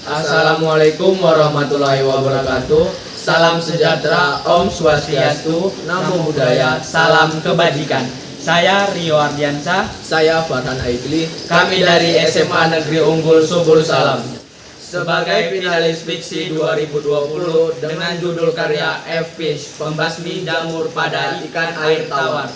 Assalamualaikum warahmatullahi wabarakatuh. Salam sejahtera, Om Swastiastu, Namo Buddhaya, salam kebajikan. Saya Rio Ardiansa. Saya Farhan Aikli. Kami dari SMA Negeri Unggul Subur Salam. Sebagai finalis fiksi 2020 dengan judul karya F-Fish, pembasmi jamur pada ikan air tawar.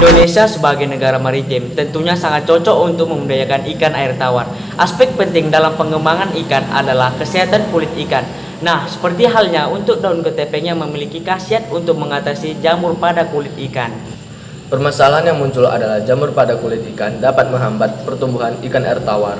Indonesia sebagai negara maritim tentunya sangat cocok untuk membudidayakan ikan air tawar. Aspek penting dalam pengembangan ikan adalah kesehatan kulit ikan. Nah, seperti halnya untuk daun ketepeng yang memiliki khasiat untuk mengatasi jamur pada kulit ikan. Permasalahan yang muncul adalah jamur pada kulit ikan dapat menghambat pertumbuhan ikan air tawar.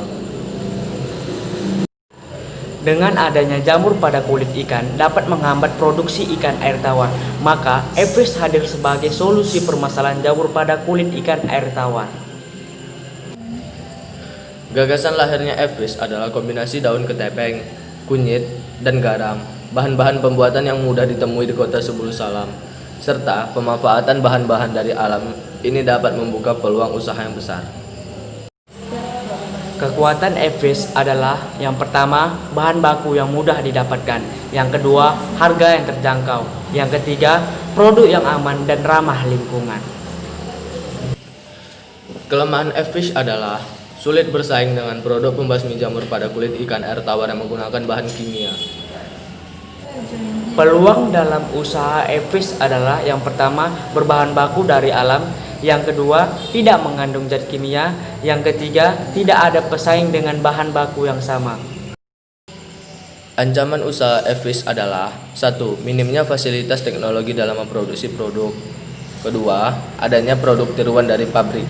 Dengan adanya jamur pada kulit ikan dapat menghambat produksi ikan air tawar, maka F-Fish hadir sebagai solusi permasalahan jamur pada kulit ikan air tawar. Gagasan lahirnya F-Fish adalah kombinasi daun ketepeng, kunyit, dan garam, bahan-bahan pembuatan yang mudah ditemui di kota Subur Salam, serta pemanfaatan bahan-bahan dari alam ini dapat membuka peluang usaha yang besar. Kekuatan F-Fish adalah yang pertama, bahan baku yang mudah didapatkan. Yang kedua, harga yang terjangkau. Yang ketiga, produk yang aman dan ramah lingkungan. Kelemahan F-Fish adalah sulit bersaing dengan produk pembasmi jamur pada kulit ikan air tawar yang menggunakan bahan kimia. Peluang dalam usaha F-Fish adalah yang pertama, berbahan baku dari alam. Yang kedua, tidak mengandung zat kimia. Yang ketiga, tidak ada pesaing dengan bahan baku yang sama. Ancaman usaha F-Fish adalah 1. Minimnya fasilitas teknologi dalam memproduksi produk. Kedua, adanya produk tiruan dari pabrik.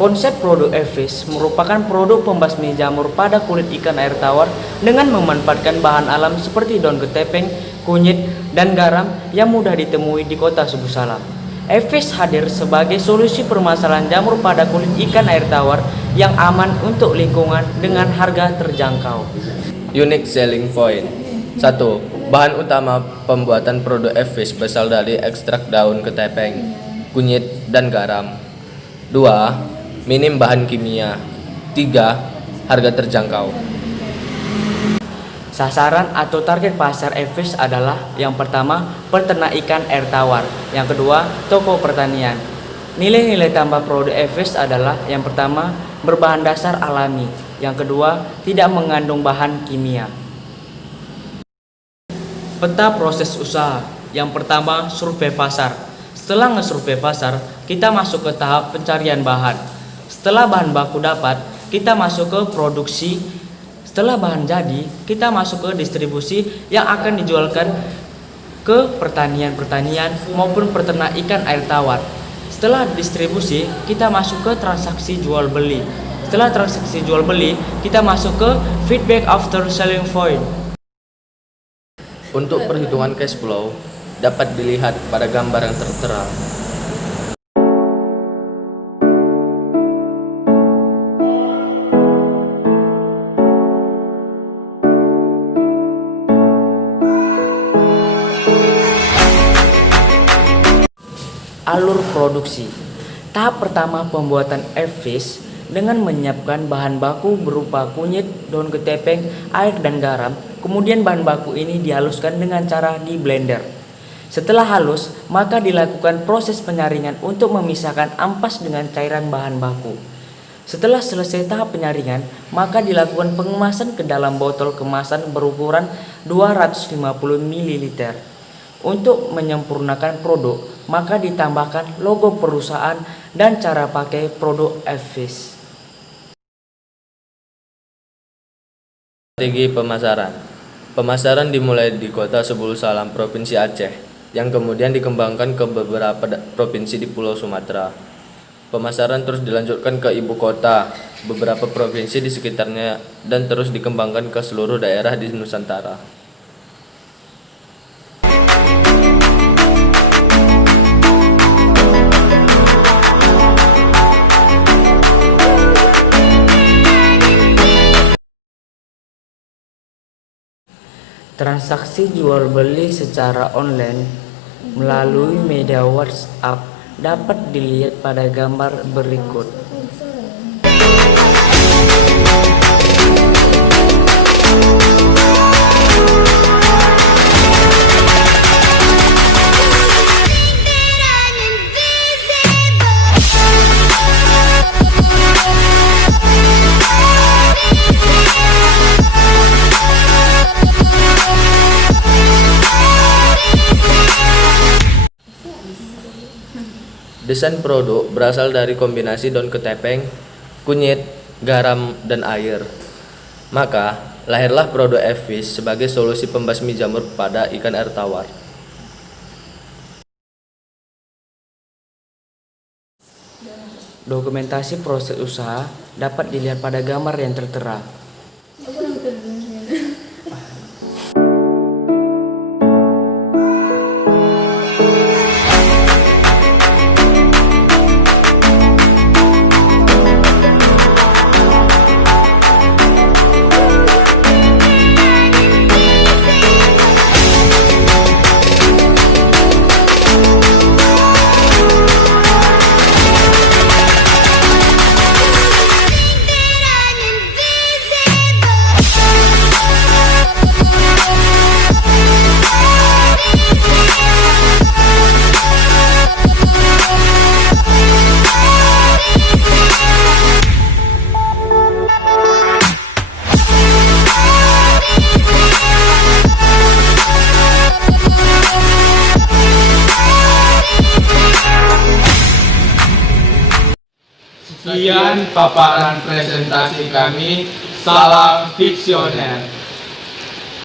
Konsep produk F-Fish merupakan produk pembasmi jamur pada kulit ikan air tawar dengan memanfaatkan bahan alam seperti daun ketepeng, kunyit, dan garam yang mudah ditemui di kota Subur Salam. F-Fish hadir sebagai solusi permasalahan jamur pada kulit ikan air tawar yang aman untuk lingkungan dengan harga terjangkau. Unique selling point. 1. Bahan utama pembuatan produk F-Fish berasal dari ekstrak daun ketepeng, kunyit, dan garam. 2. Minim bahan kimia. 3. Harga terjangkau. Sasaran atau target pasar F-Fish adalah yang pertama, peternak ikan air tawar. Yang kedua, toko pertanian. Nilai-nilai tambah produk F-Fish adalah yang pertama, berbahan dasar alami. Yang kedua, tidak mengandung bahan kimia. Peta proses usaha. Yang pertama, survei pasar. Setelah ngesurvei pasar, kita masuk ke tahap pencarian bahan. Setelah bahan baku dapat, kita masuk ke produksi. Setelah bahan jadi, kita masuk ke distribusi yang akan dijualkan ke pertanian-pertanian maupun peternak ikan air tawar. Setelah distribusi, kita masuk ke transaksi jual beli. Setelah transaksi jual beli, kita masuk ke feedback after selling point. Untuk perhitungan cash flow dapat dilihat pada gambar yang tertera. Alur produksi. Tahap pertama pembuatan F-Fish dengan menyiapkan bahan baku berupa kunyit, daun ketepeng, air, dan garam. Kemudian bahan baku ini dihaluskan dengan cara di blender. Setelah halus, maka dilakukan proses penyaringan untuk memisahkan ampas dengan cairan bahan baku. Setelah selesai tahap penyaringan, maka dilakukan pengemasan ke dalam botol kemasan berukuran 250 ml. Untuk menyempurnakan produk, maka ditambahkan logo perusahaan dan cara pakai produk F-Fish. Strategi pemasaran. Pemasaran dimulai di kota Subur Salam, Provinsi Aceh, yang kemudian dikembangkan ke beberapa provinsi di Pulau Sumatera. Pemasaran terus dilanjutkan ke ibu kota, beberapa provinsi di sekitarnya, dan terus dikembangkan ke seluruh daerah di Nusantara. Transaksi jual beli secara online melalui media WhatsApp dapat dilihat pada gambar berikut. Desain produk berasal dari kombinasi daun ketepeng, kunyit, garam, dan air. Maka, lahirlah produk F-Fish sebagai solusi pembasmi jamur pada ikan air tawar. Dokumentasi proses usaha dapat dilihat pada gambar yang tertera. Sekian paparan presentasi kami. Salam Fiksioner.